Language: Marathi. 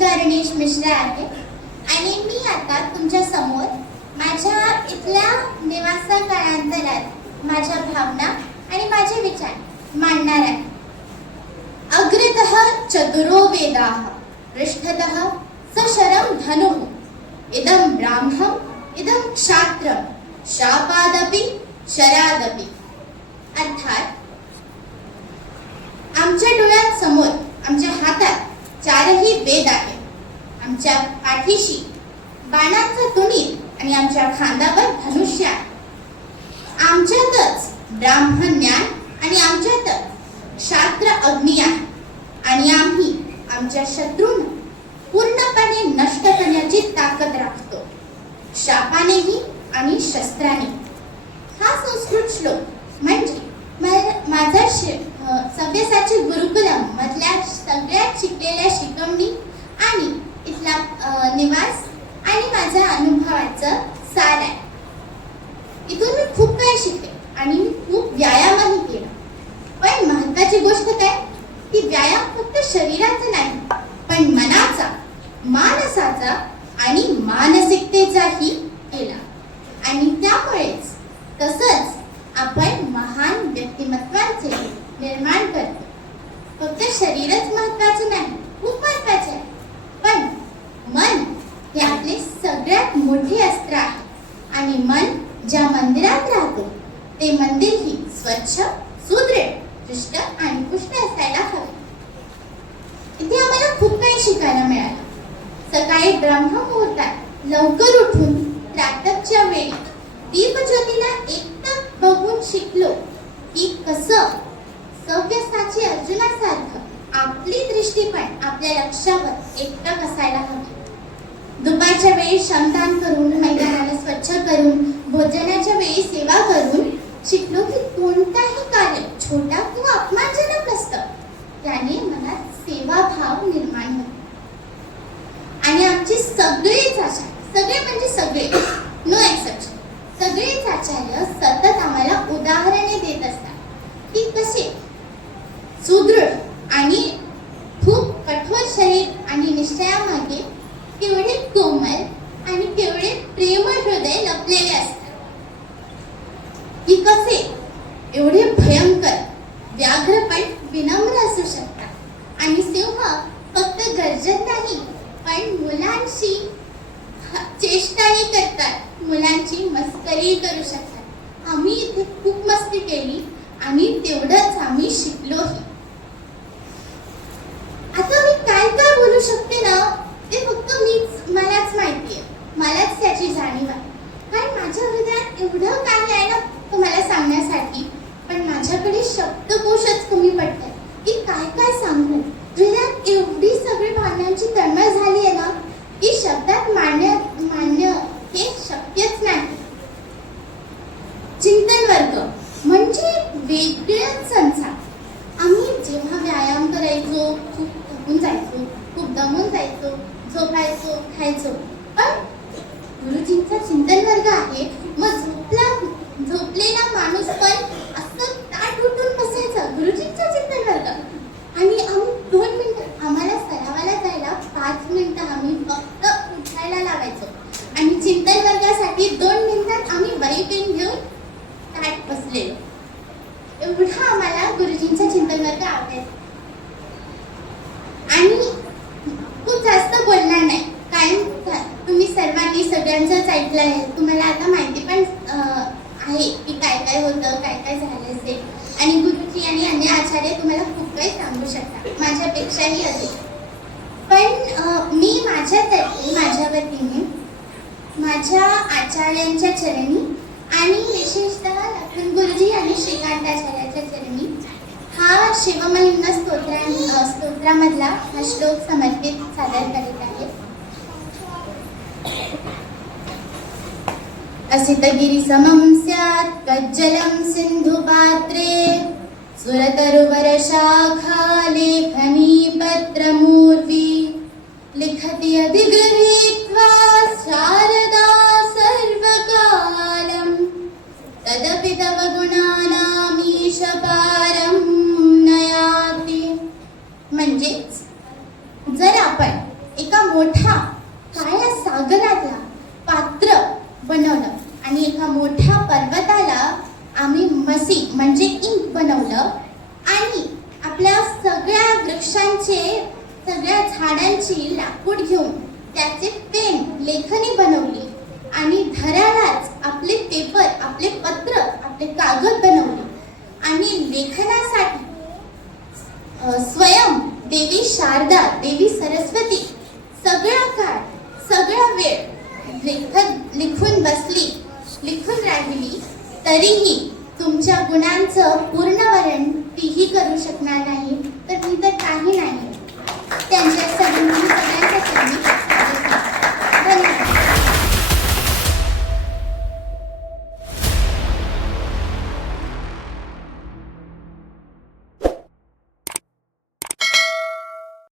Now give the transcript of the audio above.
गणेश मिश्रा आहे. आणि मी आता तुमच्यासमोर माझ्या इथल्या निवासा काळांतरात माझ्या भावना आणि माझे विचार मांडणार आहे. अग्रतः चतुरो वेदाः पृष्ठतः शरम धनुः इदं ब्राह्मम् इदं क्षात्र शापादपि शरादपि। अर्थात आमच्या डोळ्यात समोर आमच्या हातात चारही वेद आहेत. आमच्या पाठीशी. बाणांचा तुणीर आणि आमच्या खांदावर धनुष्य आहे. आमच्यातच ब्राह्मण ज्ञान आणि आमच्यातच शास्त्र अग्नी आहे. आणि आम्ही आमच्या शत्रूंना पूर्णपणे नष्ट करण्याची ताकद राखतो. शापानेही आणि शस्त्राने. हा संस्कृत श्लोक म्हणजे माझा सभ्यसाची गुरुकुलम मधल्या सगळ्यात शिकलेल्या शिकवणी आणि इथला निवास आणि माझ्या अनुभवाचं सार आहे. इथून मी खूप काही शिकले आणि मी खूप व्यायामही केला. पण महत्वाची गोष्ट काय? की व्यायाम फक्त शरीराचा नाही पण मनाचा मानसाचा आणि मानसिकतेचाही केला. आणि त्यामुळेच तसंच आपण महान व्यक्तिमत्वांचे निर्माण करतो. फक्त शरीरच महत्वाचं नाही खूप महत्त्वाचे आहे पण मन हे आपले सगळ्यात मोठे अस्त्र आहे आणि मन ज्या मंदिरात राहतो ते मंदिर ही स्वच्छ सुदृढ दृष्ट आणि पुष्ट असायला हवे. इथे आम्हाला खूप काही शिकायला मिळालं. सकाळी ब्रह्ममुहूर्तात लवकर उठून प्रातःच्या वेळी दीपज्योतीला एकटक बघून शिकलो की कसं सव्यसाची अर्जुनासारखं आपली दृष्टी पण आपल्या लक्षावर एकटक असायला हवी. दुपारच्या वेळी शमदान करून मैदानाला स्वच्छ करून भोजनाच्या वेळी सेवा करून शिकलो की कोणताही कार्य छोटा किंवा अपमानजनक असतं त्याने मनात सेवाभाव निर्माण होतो. आणि आमचे सगळीच आचार्य सगळे म्हणजे सगळे नो एक्सेप्शन सगळेच आचार्य सतत आम्हाला उदाहरणे देत असतात. की कसे? सुदृढ आणि खूप कठोर शरीर आणि निश्चयामागे केवढे कोमल आणि केवढे प्रेमळ हृदय लपलेले असतात की कसे एवढे भयंकर व्याघ्र पण विनम्र असू शकतात. आणि सिंह फक्त गर्जत नाही पण मुलांशी चेष्टाही करतात. मुलांची मस्करी करू शकतात. आम्ही इथे खूप मस्ती केली आणि तेवढंच आम्ही शिकलोही. आता मी काय काय बोलू शकते ना ते फक्त मी मलाच माहिती आहे मलाच त्याची जाणीव आहे कारण माझ्या हृदयात एवढं काही आहे ना तुम्हाला सांगण्यासाठी पण माझ्याकडे शब्दकोशच कमी पडतात की काय काय सांगू हृदयात एवढी सगळी भावनांची तळमळ झाली आहे ना की शब्दात मांडण्या मांडणं हे शक्यच नाही चिंतन वर्ग म्हणजे वेगळाच संसार आम्ही जेव्हा व्यायाम करायचो खूप थकून जायचो खूप दमून जायचो झोपायचो खायचो. पण गुरुजींचा चिंतन वर्ग आहे मग झोपला झोपलेला माणूस पण असं ताट उठून बसायचं गुरुजींचा चिंतन वर्ग. आणि आम्ही दोन मिनिटं आम्हाला सरावाला जायला पाच मिनिटं आम्ही फक्त उठायला लावायचो आणि चिंतन वर्गासाठी दोन मिनिटात आम्ही वही पेन घेऊन ताट बसलेलो. एवढा आम्हाला गुरुजींचा चिंतन वर्ग आवडायचा आणि खूप जास्त बोलणार नाही कारण क- तुम्ही सर्वांनी ऐकलं आहे. तुम्हाला आता माहिती पण आहे की काय काय होतं काय काय झालं असेल आणि गुरुजी आणि अन्य आचार्य तुम्हाला खूप काही सांगू शकतात. माझ्यापेक्षाही अधिक. पण मी माझ्यातर्फे माझ्या वतीने माझ्या आचार्यांच्या चरणी आणि विशेषतः लक्ष्मण गुरुजी आणि श्रीकांताचार्याच्या चरणी हा शिवमहिम्न स्तोत्रा स्तोत्रामधला हा श्लोक समर्पित सादर करीत आहे. असितगिरिसमं स्यात् कज्जलं सिन्धुपात्रे सुरतरुवरशाखालेखनीपत्रमूर्वी लिखति अधिगृहीत्वा शारदा सर्वकालम् तदपि तव गुणानामीश नयाति. म्हणजेच स्टिक म्हणजे इंक बनवलं. आणि आपल्या सगळ्या वृक्षांचे सगळ्या झाडांची लाकूड घेऊन त्याचे पेन लेखनी बनवली. आणि धरालाच आपले पेपर आपले पत्र आपले कागद बनवले. आणि लेखनासाठी स्वयं देवी शारदा देवी सरस्वती सगळा काळ सगळा वेळ लेखत लिखून बसली लिखून राहिली. तरीही तुमच्या गुणांचं पूर्ण वर्णन तीही करू शकणार नाही.